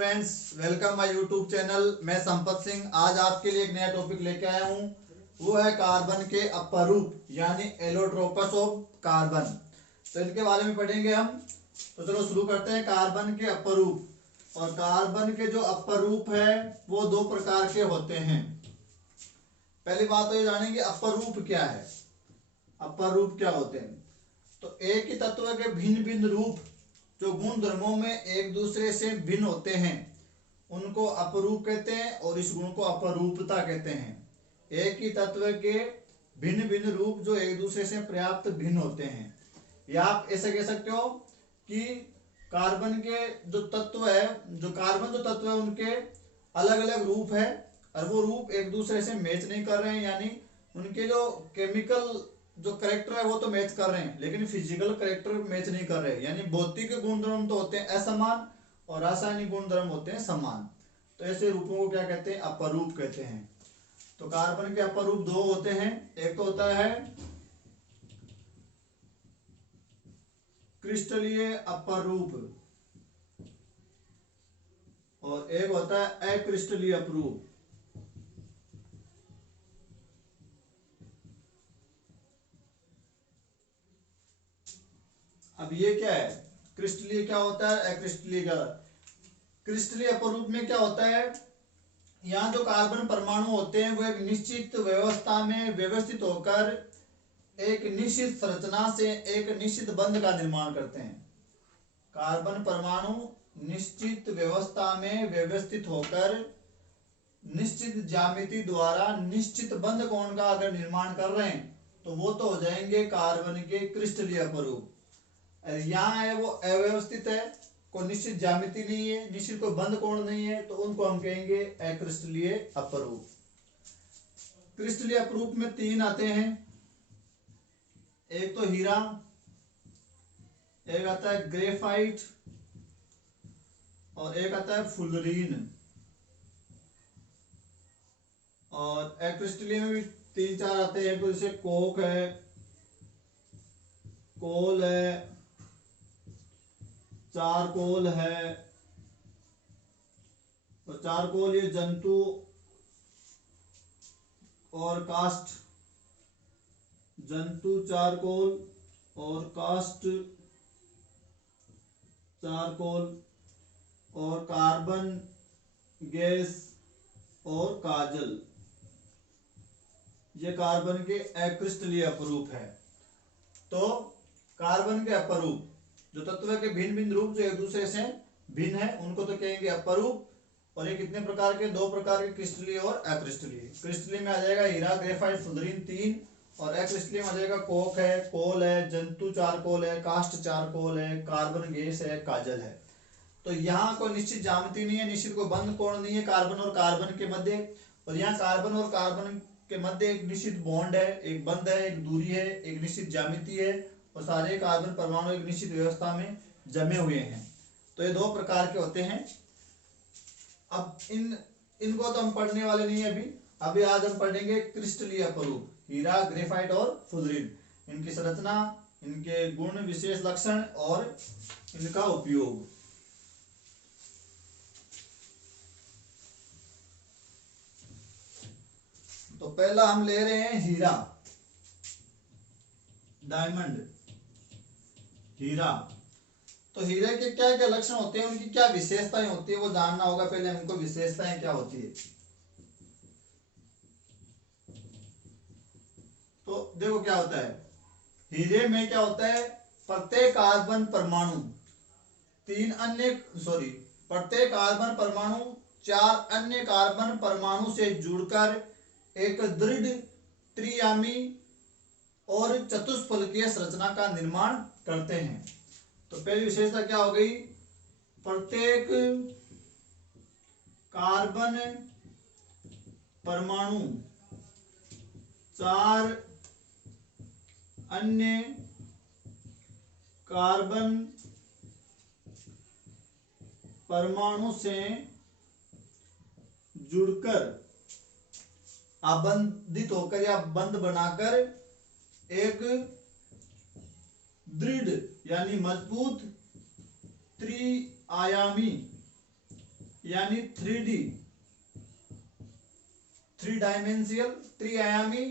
Friends, welcome my YouTube channel. मैं संपत सिंह आज आपके लिए एक नया टॉपिक लेके आया हूँ। वो है कार्बन के अपरूप यानी एलोट्रोपस ऑफ कार्बन। तो इनके बारे में पढ़ेंगे हम। तो चलो शुरू करते हैं। कार्बन के अपरूप। और कार्बन के जो अपरूप है वो दो प्रकार के होते हैं। पहली बात तो ये जानेंगे अपरूप क्या है। अपरूप क्या होते हैं? तो एक ही तत्व के भिन्न भिन्न रूप जो गुण धर्मों में एक दूसरे से भिन्न होते हैं उनको अपरूप कहते हैं, और इस गुण को अपरूपता कहते हैं। एक ही तत्व के भिन्न भिन्न रूप जो एक दूसरे से पर्याप्त भिन्न होते हैं, या आप ऐसे कह सकते हो कि कार्बन के जो तत्व है, जो कार्बन जो तत्व है उनके अलग अलग रूप है, और वो रूप एक दूसरे से मैच नहीं कर रहे हैं। यानी उनके जो केमिकल जो करेक्टर है वो तो मैच कर रहे हैं, लेकिन फिजिकल करेक्टर मैच नहीं कर रहे। यानी भौतिक गुणधर्म तो होते हैं असमान और रासायनिक गुणधर्म होते हैं समान। तो ऐसे रूपों को क्या कहते हैं? अपरूप कहते हैं। तो कार्बन के अपरूप दो होते हैं। एक तो होता है क्रिस्टलीय अपरूप और एक होता है अक्रिस्टलीय अपरूप। अब ये क्या है? क्रिस्टलीय क्या होता है, अक्रिस्टलीय क्या? क्रिस्टलीय अपरूप में क्या होता है? यहाँ जो कार्बन परमाणु होते हैं वो एक निश्चित व्यवस्था में व्यवस्थित होकर एक निश्चित संरचना से एक निश्चित बंध का निर्माण करते हैं। कार्बन परमाणु निश्चित व्यवस्था में व्यवस्थित होकर निश्चित ज्यामिति द्वारा निश्चित बंध कोण का अगर निर्माण कर रहे हैं तो वो तो हो जाएंगे कार्बन के क्रिस्टलीय अपरूप। यहाँ है वो अव्यवस्थित है, कोई निश्चित ज्यामिति नहीं है, निश्चित कोई बंध कोण नहीं है, तो उनको हम कहेंगे अक्रिस्टलीय अपरूप। क्रिस्टलीय अपरूप में तीन आते हैं। एक तो हीरा, एक आता है ग्रेफाइट और एक आता है फुलरीन। और अक्रिस्टलीय में भी तीन चार आते हैं। तो जैसे कोक है, कोल है, चारकोल है। तो चारकोल ये जंतु और कास्ट, जंतु चारकोल और कास्ट चारकोल, और कार्बन गैस और काजल, ये कार्बन के अक्रिस्टलीय अपरूप है। तो कार्बन के अपरूप जो तत्व के भिन्न भिन्न रूप जो एक दूसरे से भिन्न है उनको तो कहेंगे अपरूप। और ये कितने प्रकार के? दो प्रकार के, क्रिस्टलीय और अक्रिस्टलीय। क्रिस्टलीय में आ जाएगा हीरा, ग्रेफाइट, फुलरीन तीन, और अक्रिस्टलीय में आ जाएगा कोक है, कोल है, जंतु चारकोल है, कास्ट चारकोल है, कार्बन गैस है, काजल है। तो यहाँ कोई निश्चित ज्यामिति नहीं है, निश्चित कोई बंध कोण नहीं है कार्बन और कार्बन के मध्य। और यहाँ कार्बन और कार्बन के मध्य एक निश्चित बॉन्ड है, एक बंध है, एक दूरी है, एक निश्चित ज्यामिति है, और सारे कार्बन परमाणु एक निश्चित व्यवस्था में जमे हुए हैं। तो ये दो प्रकार के होते हैं। अब इनको तो हम पढ़ने वाले नहीं है अभी आज हम पढ़ेंगे क्रिस्टलीय अपरूप, हीरा, ग्रेफाइट और फुलरीन, इनकी संरचना, इनके गुण, विशेष लक्षण और इनका उपयोग। तो पहला हम ले रहे हैं हीरा, डायमंड, हीरा। तो हीरे के क्या क्या लक्षण होते हैं, उनकी क्या विशेषताएं होती है वो जानना होगा। पहले हमको विशेषताएं क्या होती है। तो देखो क्या होता है हीरे में, क्या होता है? प्रत्येक कार्बन परमाणु प्रत्येक कार्बन परमाणु चार अन्य कार्बन परमाणु से जुड़कर एक दृढ़ त्रियामी और चतुष्फलकीय संरचना का निर्माण करते हैं। तो पहली विशेषता क्या हो गई? प्रत्येक कार्बन परमाणु चार अन्य कार्बन परमाणु से जुड़कर, आबंधित होकर या बंध बनाकर एक दृढ़ यानी मजबूत त्रिआयामी यानी 3D, 3 डायमेंशियल, त्रिआयामी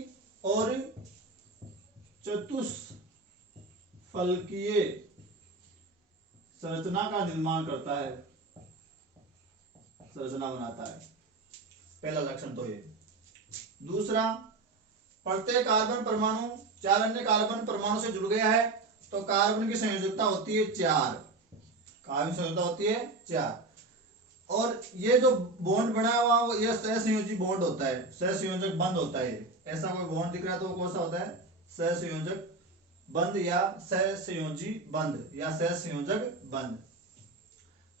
और चतुष्फलकीय संरचना का निर्माण करता है, संरचना बनाता है। पहला लक्षण तो ये। दूसरा, प्रत्येक कार्बन परमाणु 4 अन्य कार्बन परमाणु से जुड़ गया है, तो कार्बन की संयोजकता होती है 4। कार्बन संयोजकता होती है 4। और ये जो बॉन्ड बना हुआ ये सहसंयोजी बॉन्ड होता है, सहसंयोजक बंध होता है। ऐसा कोई बॉन्ड दिख रहा है तो वो कौन सा होता है? सहसंयोजक बंध या सहसंयोजी बंध या सहसंयोजक बंध।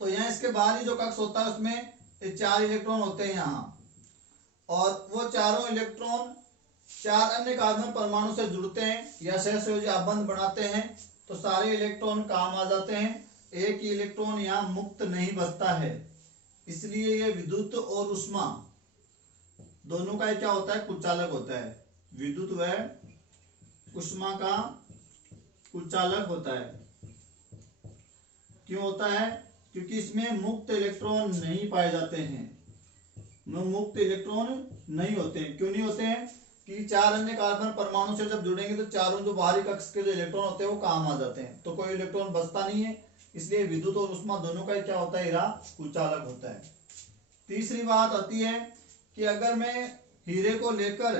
तो यहाँ इसके बाहर ही जो कक्ष होता है उसमें 4 इलेक्ट्रॉन होते हैं यहाँ, और वो चारों इलेक्ट्रॉन 4 अन्य कार्बन परमाणु से जुड़ते हैं या सहसंयोजी बंध बनाते हैं, तो सारे इलेक्ट्रॉन काम आ जाते हैं। एक ही इलेक्ट्रॉन यहाँ मुक्त नहीं बचता है, इसलिए ये विद्युत और उष्मा दोनों का क्या होता है? कुचालक होता है। विद्युत व उष्मा का कुचालक होता है। क्यों होता है? क्योंकि इसमें मुक्त इलेक्ट्रॉन नहीं पाए जाते हैं, मुक्त इलेक्ट्रॉन नहीं होते हैं। क्यों नहीं होते हैं? कि 4 अन्य कार्बन परमाणु से जब जुड़ेंगे तो चारों जो बाहरी कक्ष के जो इलेक्ट्रॉन होते हैं वो काम आ जाते हैं, तो कोई इलेक्ट्रॉन बचता नहीं है। इसलिए विद्युत और उष्मा दोनों का क्या होता है? हीरा कुचालक होता है। तीसरी बात आती है कि अगर मैं हीरे को लेकर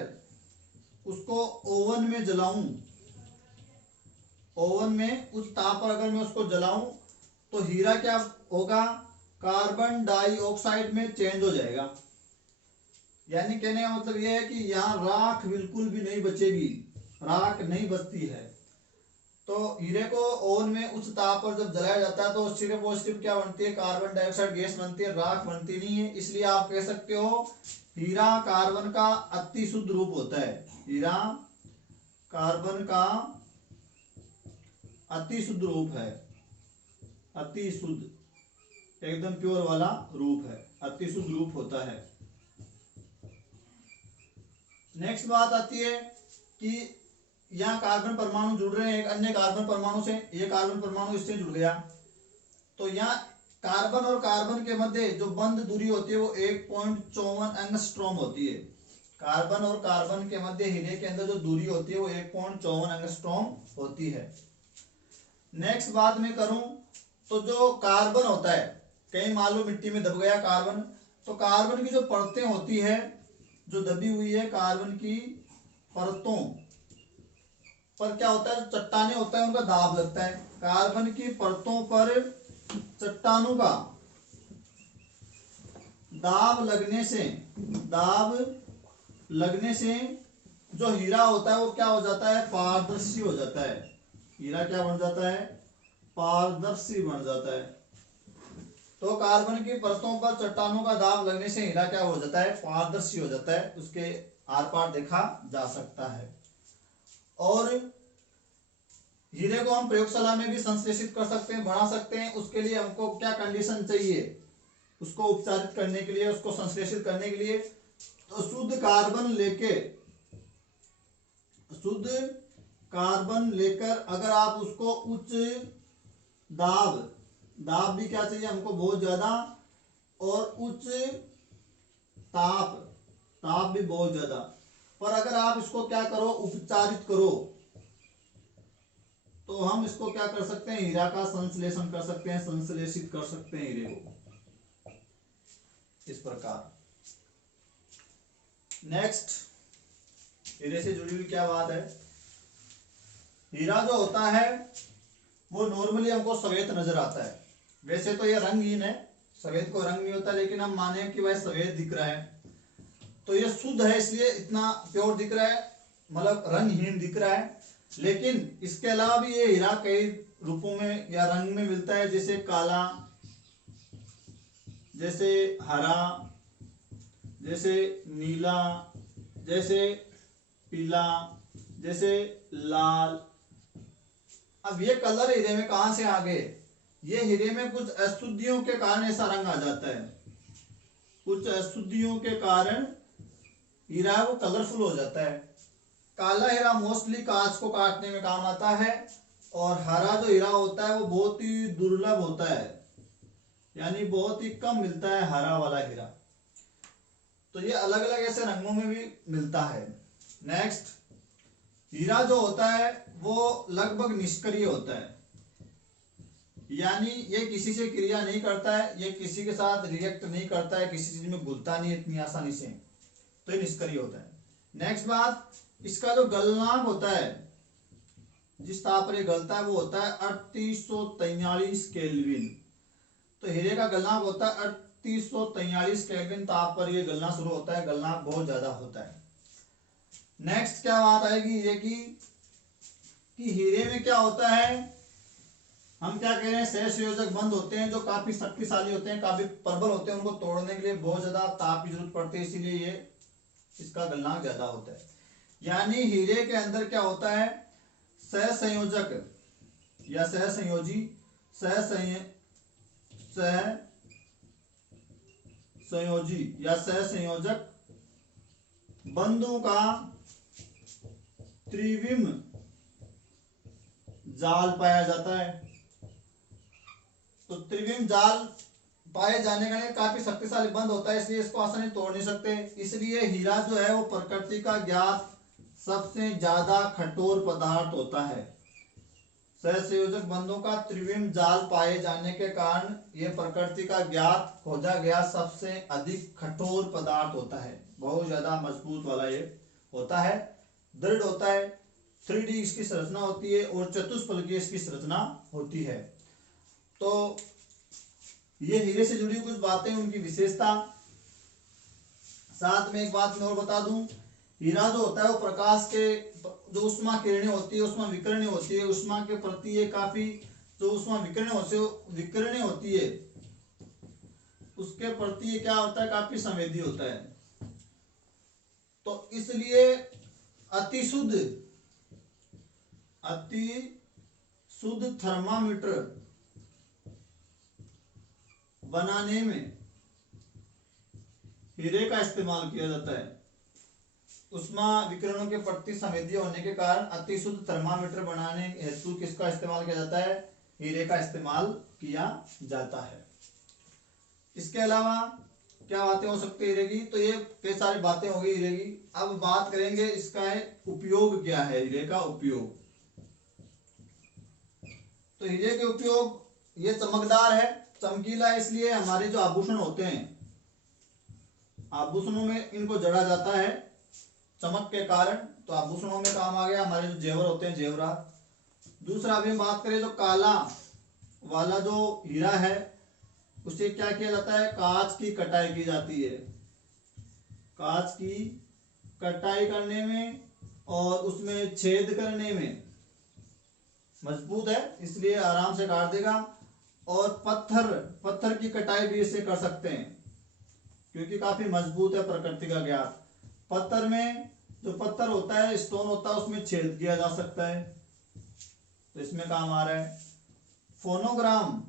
उसको ओवन में जलाऊं, ओवन में उस ताप पर अगर मैं उसको जलाऊं तो हीरा क्या होगा? कार्बन डाइऑक्साइड में चेंज हो जाएगा। यानी कहने का मतलब यह है कि यहाँ राख बिल्कुल भी नहीं बचेगी, राख नहीं बचती है। तो हीरे को ओवन में उच्च ताप पर जब जलाया जाता है तो सीरो पॉजिटिव क्या बनती है? कार्बन डाइऑक्साइड गैस बनती है, राख बनती नहीं है। इसलिए आप कह सकते हो हीरा कार्बन का अति शुद्ध रूप होता है। हीरा कार्बन का अति शुद्ध रूप है, अति शुद्ध, एकदम प्योर वाला रूप है, अति शुद्ध रूप होता है। नेक्स्ट बात आती है कि यहाँ कार्बन परमाणु जुड़ रहे हैं एक अन्य कार्बन परमाणु से, ये कार्बन परमाणु इससे जुड़ गया, तो यहाँ कार्बन और कार्बन के मध्य जो बंध दूरी होती है वो 1.54 एंगस्ट्रॉम होती है। कार्बन और कार्बन के मध्य हीरे के अंदर जो दूरी होती है वो 1.54 एंगस्ट्रॉम होती है। नेक्स्ट बात मैं करूं तो जो कार्बन होता है, कहीं मान लो मिट्टी में दब गया कार्बन, तो कार्बन की जो परतें होती है, जो दबी हुई है कार्बन की परतों पर क्या होता है? चट्टाने होता है, उनका दाब लगता है। कार्बन की परतों पर चट्टानों का दाब लगने से जो हीरा होता है वो क्या हो जाता है? पारदर्शी हो जाता है। हीरा क्या बन जाता है? पारदर्शी बन जाता है। तो कार्बन की परतों पर चट्टानों का दाब लगने से हीरा क्या हो जाता है? पारदर्शी हो जाता है, उसके आर पार देखा जा सकता है। और हीरे को हम प्रयोगशाला में भी संश्लेषित कर सकते हैं, बना सकते हैं। उसके लिए हमको क्या कंडीशन चाहिए? उसको उपचारित करने के लिए, उसको संश्लेषित करने के लिए, तो शुद्ध कार्बन लेकर अगर आप उसको उच्च दाब भी क्या चाहिए हमको? बहुत ज्यादा, और उच्च ताप भी बहुत ज्यादा। पर अगर आप इसको क्या करो? उपचारित करो, तो हम इसको क्या कर सकते हैं? हीरा का संश्लेषण कर सकते हैं, संश्लेषित कर सकते हैं हीरे को इस प्रकार। नेक्स्ट, हीरे से जुड़ी हुई क्या बात है? हीरा जो होता है वो नॉर्मली हमको सफेद नजर आता है। वैसे तो ये रंगहीन है, सफेद को रंग नहीं होता, लेकिन हम माने कि वह सफेद दिख रहा है तो ये शुद्ध है, इसलिए इतना प्योर दिख रहा है, मतलब रंगहीन दिख रहा है। लेकिन इसके अलावा भी ये हीरा कई रूपों में या रंग में मिलता है, जैसे काला, जैसे हरा, जैसे नीला, जैसे पीला, जैसे लाल। अब ये कलर हीरे में कहां से आ गए? ये हीरे में कुछ अशुद्धियों के कारण ऐसा रंग आ जाता है, कुछ अशुद्धियों के कारण हीरा वो कलरफुल हो जाता है। काला हीरा मोस्टली कांच को काटने में काम आता है, और हरा जो हीरा होता है वो बहुत ही दुर्लभ होता है, यानी बहुत ही कम मिलता है हरा वाला हीरा। तो ये अलग अलग ऐसे रंगों में भी मिलता है। नेक्स्ट, हीरा जो होता है वो लगभग निष्क्रिय होता है, यानी ये किसी से क्रिया नहीं करता है, ये किसी के साथ रिएक्ट नहीं करता है, किसी चीज में घुलता नहीं इतनी आसानी से, तो ये निष्क्रिय होता है। नेक्स्ट बात, इसका जो गलनांक होता है, जिस ताप पर ये गलता है, वो होता है 3843 केल्विन। तो हीरे का गलनांक होता है 3843 केल्विन ताप पर ये गलना शुरू होता है, गलनांक बहुत ज्यादा होता है। नेक्स्ट क्या बात आएगी हीरे की, कि हीरे में क्या होता है, हम क्या कह रहे हैं, सहसंयोजक बंध होते हैं जो काफी शक्तिशाली होते हैं, काफी प्रबल होते हैं, उनको तोड़ने के लिए बहुत ज्यादा ताप की जरूरत पड़ती है, इसीलिए ये इसका गलनांक ज्यादा होता है। यानी हीरे के अंदर क्या होता है, सहसंयोजक या सहसंयोजी सहसंयोजी या सहसंयोजक बंधों का त्रिविम जाल पाया जाता है। तो त्रिविम जाल पाए जाने का काफी शक्तिशाली बंध होता है, इसलिए इसको आसानी तोड़ नहीं सकते। इसलिए हीरा जो है वो प्रकृति का ज्ञात सबसे ज्यादा कठोर पदार्थ होता है। सहसंयोजक बंधों का त्रिविम जाल पाए जाने के कारण यह प्रकृति का ज्ञात खोजा गया सबसे अधिक कठोर पदार्थ होता है, बहुत ज्यादा मजबूत वाला ये होता है, दृढ़ होता है। 3D इसकी संरचना होती है और चतुष्फलकीय इसकी संरचना होती है। तो ये हीरे से जुड़ी कुछ बातें, उनकी विशेषता। साथ में एक बात मैं और बता दूं, हीरा जो होता है वो प्रकाश के जो उष्मा किरणें होती है, उष्मा विकिरणें होती है, उष्मा के प्रति ये काफी जो उष्मा विकिरणें होती है उसके प्रति ये क्या होता है, काफी संवेदी होता है। तो इसलिए अति शुद्ध थर्मामीटर बनाने में हीरे का इस्तेमाल किया जाता है। उष्मा विकिरणों के प्रति संवेदी होने के कारण अति शुद्ध थर्मामीटर बनाने हेतु किसका इस्तेमाल किया जाता है, हीरे का इस्तेमाल किया जाता है। इसके अलावा क्या बातें हो सकती है हीरे की, तो ये कई सारी बातें हो गई हीरे की। अब बात करेंगे इसका है उपयोग क्या है, हीरे का उपयोग। तो हीरे के उपयोग, ये चमकदार है, चमकीला है, इसलिए हमारे जो आभूषण होते हैं, आभूषणों में इनको जड़ा जाता है चमक के कारण, तो आभूषणों में काम आ गया। हमारे जो जेवर होते हैं, जेवरात। दूसरा अभी हम बात करें, जो काला वाला जो हीरा है उसे क्या किया जाता है, कांच की कटाई की जाती है। कांच की कटाई करने में और उसमें छेद करने में, मजबूत है इसलिए आराम से काट देगा। और पत्थर की कटाई भी इससे कर सकते हैं क्योंकि काफी मजबूत है, प्रकृति का ज्ञात। पत्थर में जो पत्थर होता है, स्टोन होता है, उसमें छेद किया जा सकता है, तो इसमें काम आ रहा है। फोनोग्राम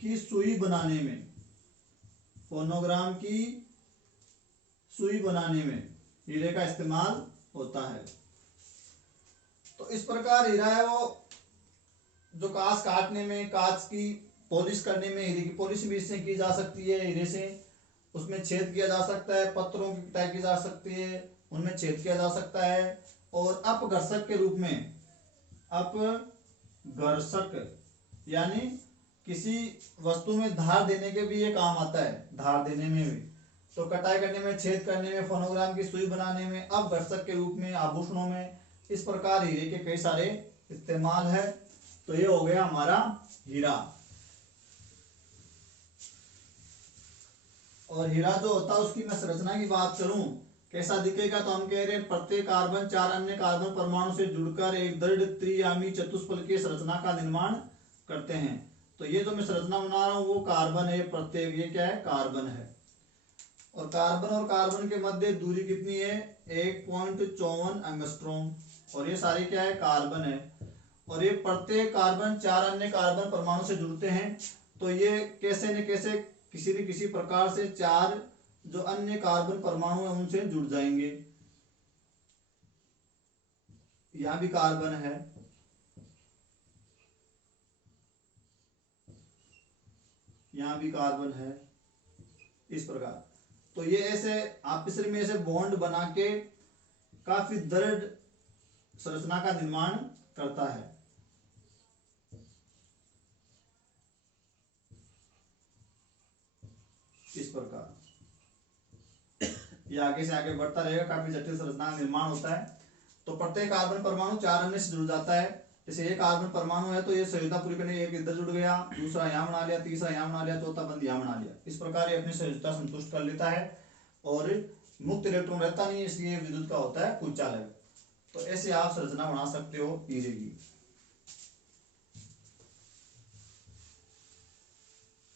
की सुई बनाने में, फोनोग्राम की सुई बनाने में हीरे का इस्तेमाल होता है। तो इस प्रकार हीरा है वो जो कांच काटने में, कांच की पॉलिश करने में, हीरे की पॉलिश भी इससे की जा सकती है, हीरे से उसमें छेद किया जा सकता है, पत्थरों की कटाई की जा सकती है, उनमें छेद किया जा सकता है। और अपघर्षक के रूप में, अपघर्षक यानी किसी वस्तु में धार देने के भी ये काम आता है, धार देने में भी। तो कटाई करने में, छेद करने में, फोनोग्राम की सुई बनाने में, अपघर्षक के रूप में, आभूषणों में, इस प्रकार हीरे के कई सारे इस्तेमाल है। तो ये हो गया हमारा हीरा। और हीरा जो होता है उसकी मैं संरचना की बात करूं, कैसा दिखेगा, तो हम कह रहे हैं प्रत्येक कार्बन 4 अन्य कार्बन परमाणु से जुड़कर एक दृढ़ त्रियामी चतुष्फलकीय संरचना का निर्माण करते हैं। तो ये जो मैं संरचना बना रहा हूं वो कार्बन है, प्रत्येक ये क्या है, कार्बन है। और कार्बन के मध्य दूरी कितनी है, 1.54 एंगस्ट्रॉम। और ये सारी क्या है, कार्बन है। और ये प्रत्येक कार्बन 4 अन्य कार्बन परमाणु से जुड़ते हैं। तो ये कैसे न कैसे किसी न किसी प्रकार से 4 जो अन्य कार्बन परमाणु है उनसे जुड़ जाएंगे। यहां भी कार्बन है, यहाँ भी कार्बन है, इस प्रकार। तो ये ऐसे आपस में ऐसे बॉन्ड बना के काफी दृढ़ संरचना का निर्माण करता है। इस प्रकार ये आगे से आगे बढ़ता रहेगा, काफी जटिल संरचना का निर्माण होता है। तो प्रत्येक कार्बन परमाणु 4 अन्य से जुड़ जाता है। जैसे एक कार्बन परमाणु है तो ये संयोजकता पूरी करने, एक इधर जुड़ गया, दूसरा यहाँ बना लिया, तीसरा यहाँ बना लिया, चौथा बंद यहाँ बना लिया। इस प्रकार ये अपनी संयोजकता संतुष्ट कर लेता है और मुक्त इलेक्ट्रॉन रहता नहीं, इसलिए विद्युत का होता है कुचालक। तो ऐसे आप संरचना बना सकते हो हीरे की।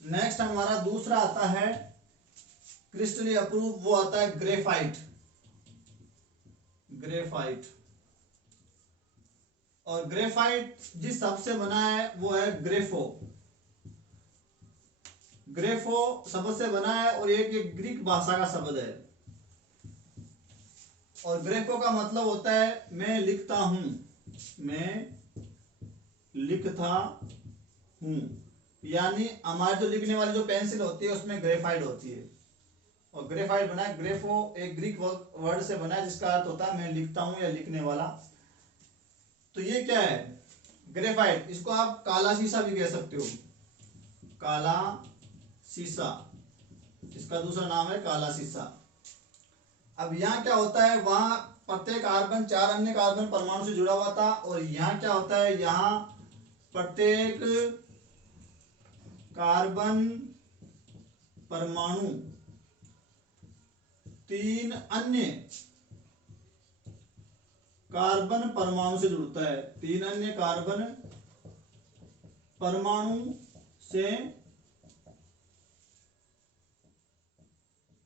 नेक्स्ट हमारा दूसरा आता है क्रिस्टली अप्रूव, वो आता है ग्रेफाइट। ग्रेफाइट, और ग्रेफाइट जिस शब्द से बना है वो है ग्रेफो। ग्रेफो शब्द से बना है और एक ग्रीक भाषा का शब्द है। और ग्रेफो का मतलब होता है मैं लिखता हूं, मैं लिखता हूं। यानी हमारे जो लिखने वाली जो पेंसिल होती है उसमें ग्रेफाइट होती है। और ग्रेफाइट बना है, ग्रेफो एक ग्रीक वर्ड से बना है जिसका अर्थ होता है मैं लिखता हूं या लिखने वाला। तो ये क्या है ग्रेफाइट, इसको आप काला शीशा भी कह सकते हो, काला शीशा, इसका दूसरा नाम है काला शीशा। अब यहाँ क्या होता है, वहां प्रत्येक कार्बन 4 अन्य कार्बन परमाणु से जुड़ा हुआ था, और यहाँ क्या होता है, यहाँ प्रत्येक कार्बन परमाणु 3 अन्य कार्बन परमाणु से जुड़ता है। 3 अन्य कार्बन परमाणु से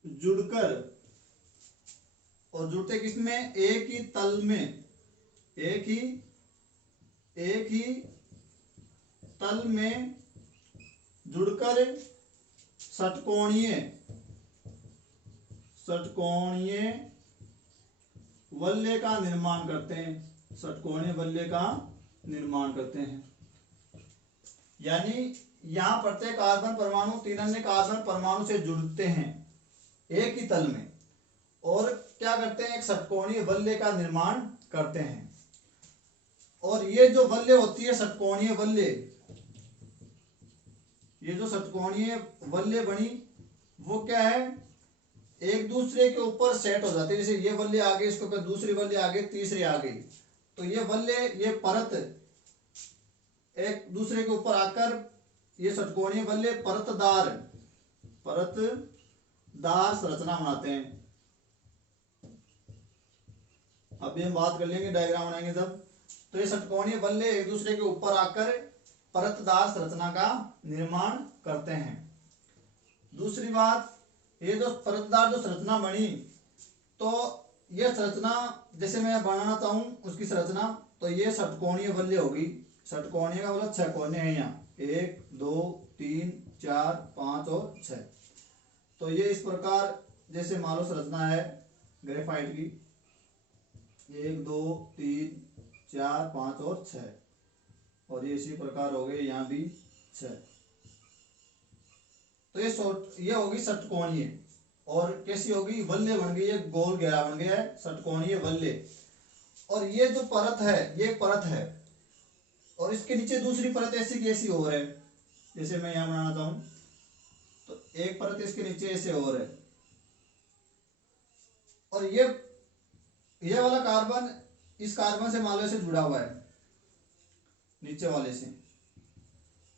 जुड़कर, और जुड़ते किसमें, एक ही तल में, एक ही तल में जुड़कर षटकोणीय वलय का निर्माण करते हैं। षटकोणीय वलय का निर्माण करते हैं। यानी यहां प्रत्येक कार्बन परमाणु 3 अन्य कार्बन परमाणु से जुड़ते हैं एक ही तल में, और क्या करते हैं, एक षटकोणीय वलय का निर्माण करते हैं। और ये जो वलय होती है षटकोणीय वलय, ये जो षटकोणीय वलय बनी वो क्या है, एक दूसरे के ऊपर सेट हो जाते हैं। जैसे ये वलय आ गई, इसके ऊपर दूसरी वलय आ गई, तीसरी आ गई, तो ये वलय, ये परत एक दूसरे के ऊपर आकर ये षटकोणीय वलय परतदार संरचना बनाते हैं। अभी हम बात कर लेंगे, डायग्राम बनाएंगे तब। तो ये षटकोणीय वलय एक दूसरे के ऊपर आकर परतदार संरचना का निर्माण करते हैं। दूसरी बात, ये जो परतदार जो संरचना बनी, तो ये संरचना जैसे मैं बनाना चाहूं उसकी संरचना, तो ये षटकोणीय वलय होगी। षटकोणीय का मतलब 6 कोने हैं यहाँ, 1 2 3 4 5 और 6। तो ये इस प्रकार जैसे मान लो संरचना है ग्रेफाइट की, 1 2 3 4 5 और 6, और ये इसी प्रकार हो गए यहाँ भी 6। तो ये होगी षटकोणीय। और कैसी होगी, वलय बन गई है, गोल घेरा बन गया है, षटकोणीय वलय। और ये जो परत है, ये परत है, और इसके नीचे दूसरी परत ऐसी कैसी और है, जैसे मैं यहाँ बनाना चाहूं तो एक परत इसके नीचे ऐसे और है, और ये वाला कार्बन इस कार्बन से मान लो से जुड़ा हुआ है नीचे वाले से,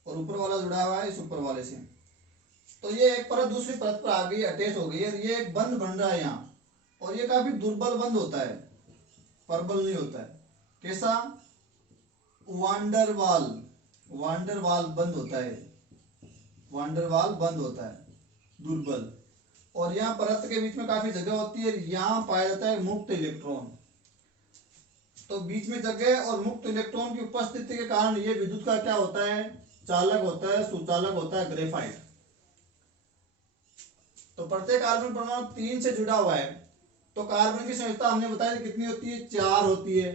और ऊपर वाला जुड़ा हुआ है इस ऊपर वाले से। तो ये एक परत दूसरी परत पर आ गई, अटैच हो गई है, और ये एक बंध बन रहा है यहाँ, और ये काफी दुर्बल बंध होता है, प्रबल नहीं होता है। कैसा, वांडरवाल बंद होता है, वांडरवाल बंद होता है, दुर्बल। और यहाँ परत के बीच में काफी जगह होती है, यहाँ पाया जाता है मुक्त इलेक्ट्रॉन। तो बीच में जगह और मुक्त इलेक्ट्रॉन की उपस्थिति के कारण ये विद्युत का क्या होता है, चालक होता है, सुचालक होता है ग्रेफाइट। तो प्रत्येक कार्बन परमाणु 3 से जुड़ा हुआ है, तो कार्बन की संयोजकता हमने बताया कितनी होती है, 4 होती है।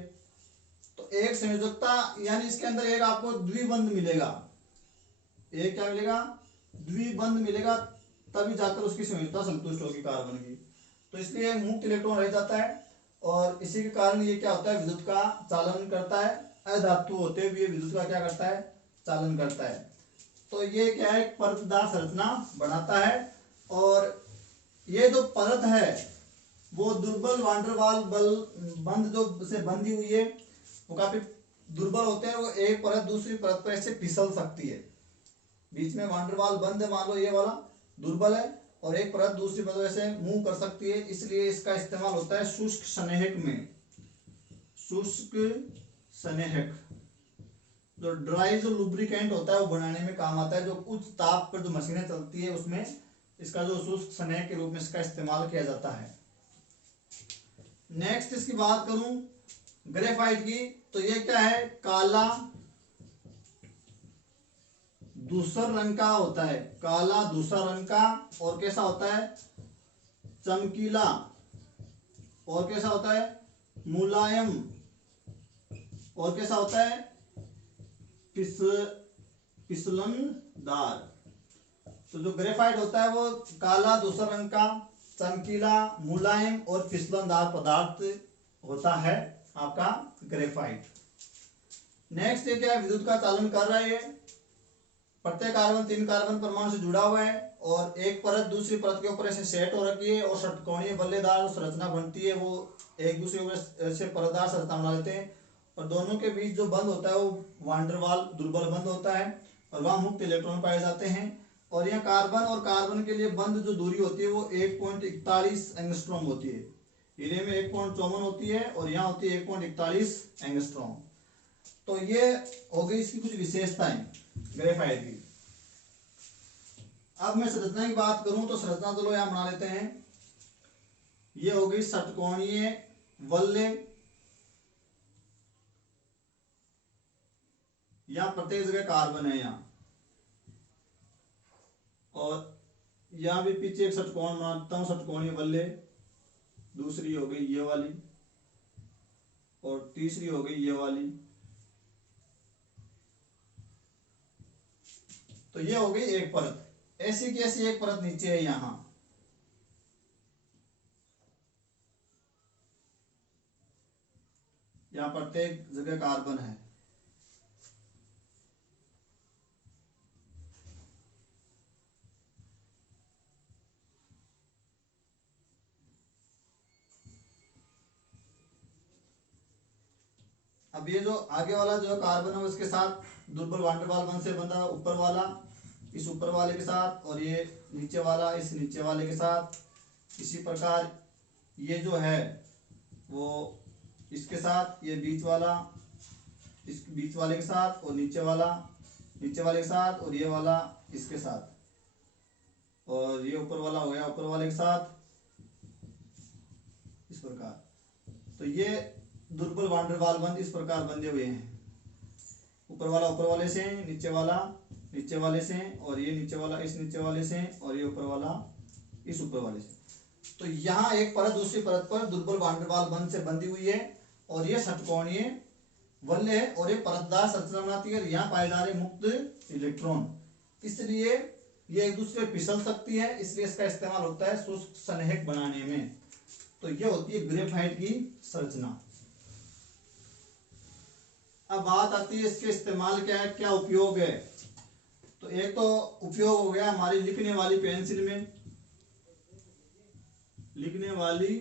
तो एक संयोजकता यानी इसके अंदर एक आपको द्विबंध मिलेगा, एक क्या मिलेगा, द्विबंध मिलेगा तभी जाकर उसकी संयोजकता संतुष्ट होगी कार्बन की। तो इसलिए मुक्त इलेक्ट्रॉन रह जाता है और इसी के कारण ये क्या होता है, विद्युत का चालन करता है। अधातु होते हुए विद्युत का क्या करता है, चालन करता है। तो ये क्या है, परतदार संरचना बनाता है। और ये जो परत है वो दुर्बल वांडरवाल बल बंध जो से बंधी हुई है वो काफी दुर्बल होते हैं। वो एक परत दूसरी परत पर ऐसे फिसल सकती है। बीच में वांडरवाल बंध है, मान लो ये वाला दुर्बल है और एक परत दूसरी परत ऐसे मूव कर सकती है। इसलिए इसका इस्तेमाल होता है शुष्क संनेहक में। शुष्क संनेहक जो ड्राई जो लुब्रिकेंट होता है वो बनाने में काम आता है। जो उच्च ताप पर जो मशीनें चलती है उसमें इसका जो शुष्क संनेहक के रूप में इसका इस्तेमाल किया जाता है। नेक्स्ट इसकी बात करूं ग्रेफाइट की, तो ये क्या है, काला धूसर रंग का होता है। काला धूसर रंग का और कैसा होता है, चमकीला और कैसा होता है, मुलायम और कैसा होता है, फिसलनदार। तो जो ग्रेफाइट होता है वो काला धूसर रंग का, चमकीला, मुलायम और फिसलनदार पदार्थ होता है आपका ग्रेफाइट। नेक्स्ट ये क्या है, विद्युत का चालन कर रहा है। प्रत्येक कार्बन 3 कार्बन परमाणु से जुड़ा हुआ है और एक परत दूसरी परत के ऊपर ऐसे सेट हो रखी है और षटकोणीय बल्लेदार संरचना बनती है। वो एक दूसरे के ऊपर से परतदार संरचना बना लेते हैं और दोनों के बीच जो बंध होता है वो वांडरवाल दुर्बल बंध होता है और वहां मुक्त इलेक्ट्रॉन पाए जाते हैं। और यह कार्बन और कार्बन के लिए बंध जो दूरी होती है वो 1.41 एंगस्ट्रॉम होती है। हीरे में 1.54 होती है और यहाँ होती है 1.41 एंगस्ट्रॉम। तो ये हो गई इसकी कुछ विशेषताएं ग्रेफाइट की। अब मैं संरचना की बात करूं तो संरचना चलो यहां बना लेते हैं। ये हो गई षटकोणीय वल्ले। यहां प्रत्येक जगह कार्बन है यहाँ, और यहां भी पीछे एक षटकोण बनाता हूं, षटकोणीय वल्ले। दूसरी हो गई ये वाली और तीसरी हो गई ये वाली। तो ये हो गई एक परत। ऐसी की ऐसी एक परत नीचे है यहां। यहां प्रत्येक जगह कार्बन है। अब ये जो आगे वाला जो कार्बन है उसके साथ दुर्बल वांडरवाल बंध से बंधा ऊपर वाला इस ऊपर वाले के साथ, और ये नीचे वाला इस नीचे वाले के साथ। इसी प्रकार ये जो है वो इसके साथ, ये बीच वाला इस बीच वाले के साथ, और नीचे वाला नीचे वाले के साथ, और ये वाला इसके साथ, और ये ऊपर वाला हो गया ऊपर वाले के साथ इस प्रकार। तो ये दुर्बल वांडरवाल बंध इस प्रकार बंधे हुए हैं। ऊपर वाला ऊपर वाले से, नीचे वाला नीचे वाले से, और ये नीचे वाला इस नीचे वाले से, और ये ऊपर वाला इस ऊपर वाले से। तो यहाँ एक परत दूसरी परत पर दुर्बल वांडरवाल बंध से बंधी हुई है और ये षटकोणीय वल्ले है और ये परतदार संरचना बनाती है। यहाँ पाए जा रहे मुक्त इलेक्ट्रॉन, इसलिए ये एक दूसरे फिसल सकती है। इसलिए इसका इस्तेमाल होता है शुष्क संनेहक बनाने में। तो ये होती है ग्रेफाइट की संरचना। अब बात आती है इसके इस्तेमाल क्या है, क्या उपयोग है। तो एक तो उपयोग हो गया हमारी लिखने वाली पेंसिल में, लिखने वाली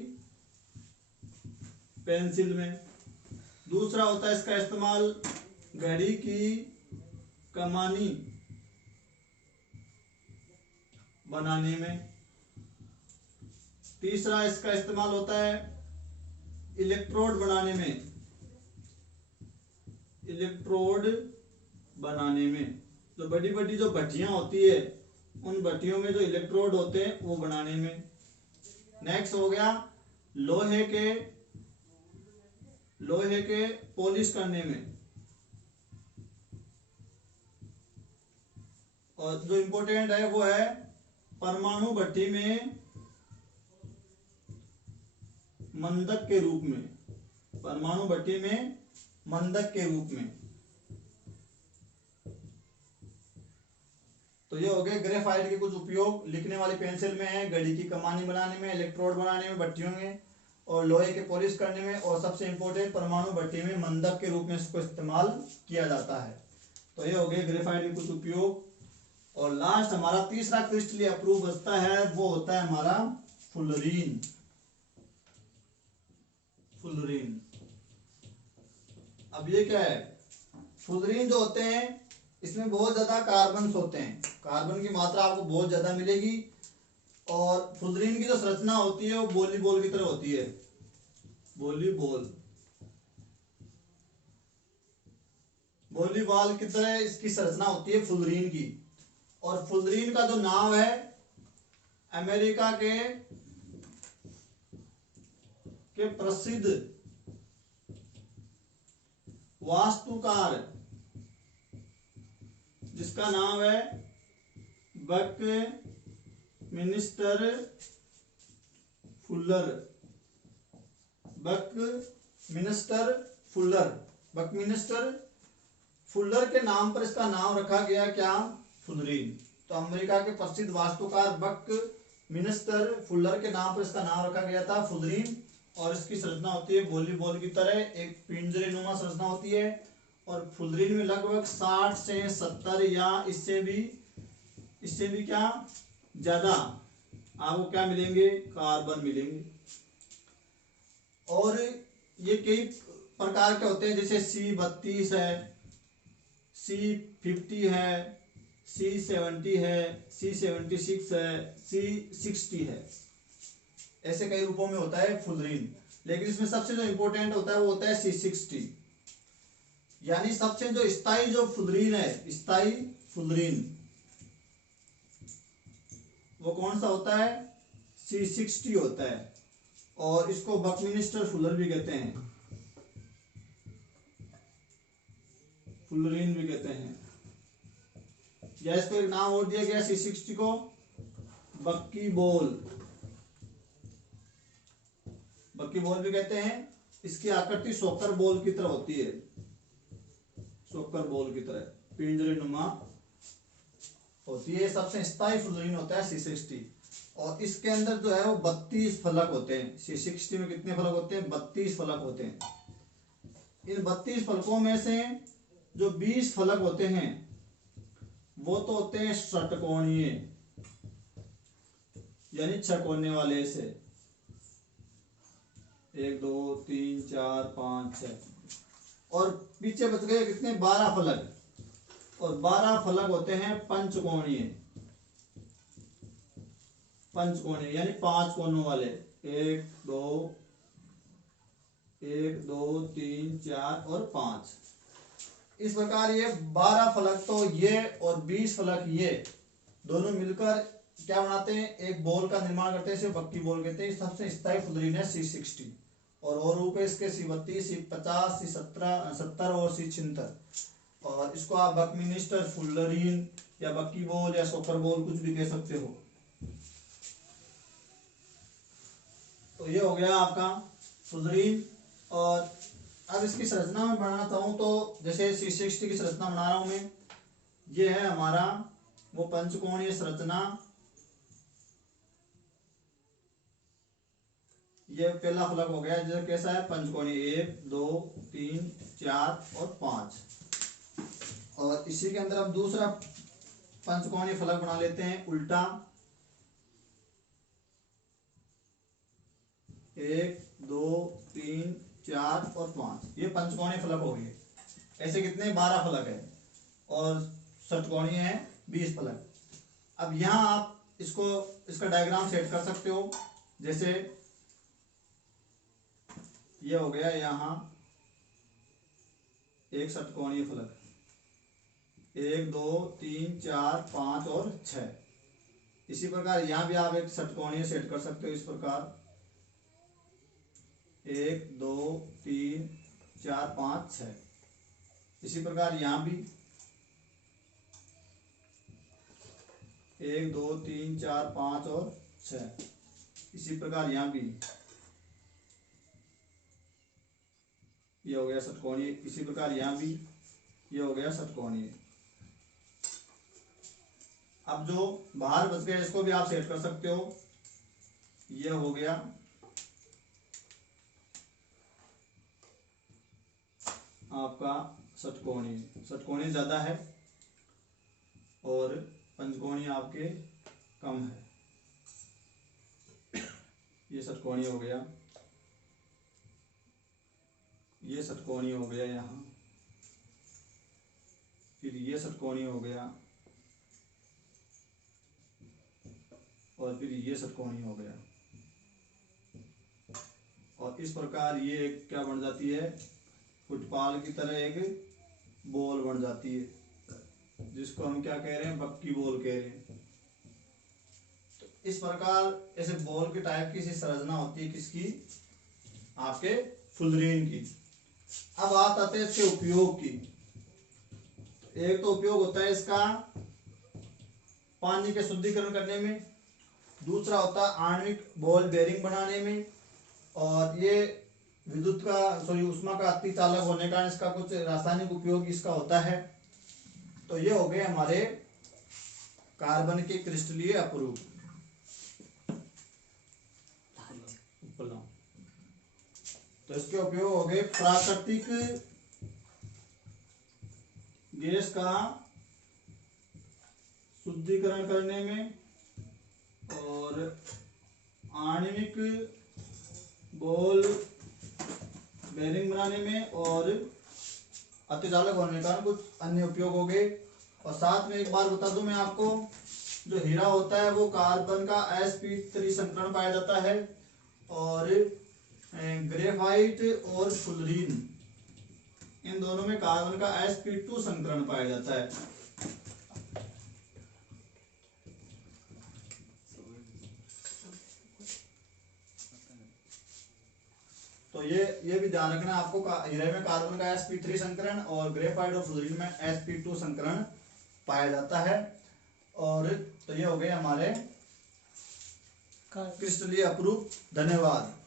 पेंसिल में। दूसरा होता है इसका इस्तेमाल घड़ी की कमानी बनाने में। तीसरा इसका इस्तेमाल होता है इलेक्ट्रोड बनाने में, इलेक्ट्रोड बनाने में। जो बड़ी बड़ी जो भट्टियां होती है उन भट्टियों में जो इलेक्ट्रोड होते हैं वो बनाने में। नेक्स्ट हो गया लोहे के पॉलिश करने में। और जो इंपॉर्टेंट है वो है परमाणु भट्टी में मंदक के रूप में, परमाणु भट्टी में मंदक के रूप में। तो ये हो गए ग्रेफाइट के कुछ उपयोग। लिखने वाली पेंसिल में है, घड़ी की कमानी बनाने में, इलेक्ट्रोड बनाने में, भट्टियों में, और लोहे के पॉलिश करने में, और सबसे इंपॉर्टेंट परमाणु भट्टी में मंदक के रूप में इसको इस्तेमाल किया जाता है। तो ये हो गए ग्रेफाइट के कुछ उपयोग। और लास्ट हमारा तीसरा क्रिस्टली अप्रूव बचता है, वो होता है हमारा फुलरीन। फुलरीन अब ये क्या है? फुलरीन जो होते हैं इसमें बहुत ज्यादा कार्बन होते हैं, कार्बन की मात्रा आपको बहुत ज्यादा मिलेगी। और फुलरीन की जो संरचना होती है वो वॉलीबॉल की तरह होती है, वॉलीबॉल की तरह इसकी संरचना होती है फुलरीन की। और फुलरीन का जो नाम है अमेरिका के प्रसिद्ध वास्तुकार जिसका नाम है बकमिनिस्टर फुलर। बकमिनिस्टर फुलर के नाम पर इसका नाम रखा गया क्या? फुलरीन। तो अमेरिका के प्रसिद्ध वास्तुकार बकमिनिस्टर फुलर के नाम पर इसका नाम रखा गया था फुलरीन। और इसकी संरचना होती है वॉलीबॉल की तरह, एक पिंजरेनुमा संरचना होती है। और फुलरीन में लगभग 60 से 70 या इससे भी क्या ज्यादा आपको क्या मिलेंगे? कार्बन मिलेंगे। और ये कई प्रकार के होते हैं, जैसे C32 है, C50 है, C70 है, C76 है, C60 है। ऐसे कई रूपों में होता है फुलरीन। लेकिन इसमें सबसे जो इंपॉर्टेंट होता है वो होता है C60, यानी सबसे जो स्थायी जो फुलरीन है, स्थायी फुलरीन, वो कौन सा होता है? C60 होता है। और इसको बकमिनिस्टर फुलर भी कहते हैं, फुलरीन भी कहते हैं, या इसको एक नाम और दिया गया C60 को, बक्की बॉल भी कहते हैं। इसकी आकृति सॉकर बॉल की तरह होती है, सॉकर बॉल की तरह पिंजरेनुमा होती है। सबसे स्थायी फुलरीन होता है C60। और इसके अंदर जो है वो 32 फलक होते हैं। C60 में कितने फलक होते हैं? 32 फलक होते हैं। इन 32 फलकों में से जो 20 फलक होते हैं वो तो होते हैं षटकोणीय, यानी 6 कोने वाले से 1 2 3 4 5 6। और पीछे बच गए कितने? 12 फलक। और 12 फलक होते हैं पंचकोणीय, यानी 5 कोनों वाले। 1 2 3 4 और 5। इस प्रकार ये 12 फलक तो ये और 20 फलक ये दोनों मिलकर क्या बनाते हैं? एक बॉल का निर्माण करते हैं, इसे बक्की बॉल कहते हैं। सबसे स्थायी फुलरीन है C60। और रूप है इसके C32, C50, C70 और C76। और इसको आप बकमिनिस्टर फुलरीन या बक्की बॉल या सॉकर बॉल कुछ भी कह सकते हो। तो ये हो गया आपका फुलरीन। और अब इसकी संरचना में बनाना चाहूँ तो जैसे C60 की संरचना बना रहा हूं मैं, ये है हमारा वो पंचकोणीय संरचना। ये पहला फलक हो गया, जैसे कैसा है? पंचकोणीय, 1 2 3 4 और 5। और इसी के अंदर हम दूसरा पंचकोणीय फलक बना लेते हैं उल्टा। 1 2 3 4 और 5, ये पंचकोणीय फलक हो गए। ऐसे कितने? 12 फलक है। और षटकोणीय है 20 फलक। अब यहाँ आप इसका डायग्राम सेट कर सकते हो। जैसे ये हो गया यहाँ एक षटकोणीय फलक, 1 2 3 4 5 और 6। इसी प्रकार यहाँ भी आप एक षटकोणीय सेट कर सकते हो इस प्रकार, 1 2 3 4 5 6। इसी प्रकार यहाँ भी 1 2 3 4 5 और 6। इसी प्रकार यहाँ भी ये हो गया षटकोणीय। इसी प्रकार यहाँ भी ये हो गया षटकोणीय। अब जो बाहर बच गया इसको भी आप सेट कर सकते हो। ये हो गया आपका षटकोणी, षटकोणी ज्यादा है और पंचकोणी आपके कम है। ये षटकोणी हो गया, ये षटकोणी हो गया यहाँ, फिर ये षटकोणी हो गया और फिर ये षटकोणी हो गया। और इस प्रकार ये एक क्या बन जाती है, फुटबॉल की तरह एक बॉल बन जाती है, जिसको हम क्या कह रहे हैं, बक्की बॉल कह रहे हैं। तो इस प्रकार ऐसे बॉल के टाइप की सी संरचना होती है किसकी, आपके फुलरीन की। अब बात आते हैं इसके उपयोग की। एक तो उपयोग होता है इसका पानी के शुद्धिकरण करने में, दूसरा होता है आणविक बॉल बेरिंग बनाने में, और ये विद्युत का ऊष्मा का अतिचालक होने का इसका कुछ रासायनिक उपयोग इसका होता है। तो ये हो गए हमारे कार्बन के क्रिस्टलीय अपरूप। तो इसके उपयोग हो गए प्राकृतिक गैस का शुद्धिकरण करने में और आणविक बॉल बेरिंग बनाने में और अतिचालक होने का कुछ अन्य उपयोग हो गए। और साथ में एक बार बता दूं मैं आपको, जो हीरा होता है वो कार्बन का sp3 संकरण पाया जाता है, और ग्रेफाइट और फुलरीन इन दोनों में कार्बन का sp2 संकरण पाया जाता है। तो ये भी ध्यान रखना आपको, हीरे में कार्बन का sp3 संकरण और ग्रेफाइट और फुलरीन में sp2 संकरण पाया जाता है। और तो ये हो गए हमारे क्रिस्टलीय अपरूप। धन्यवाद।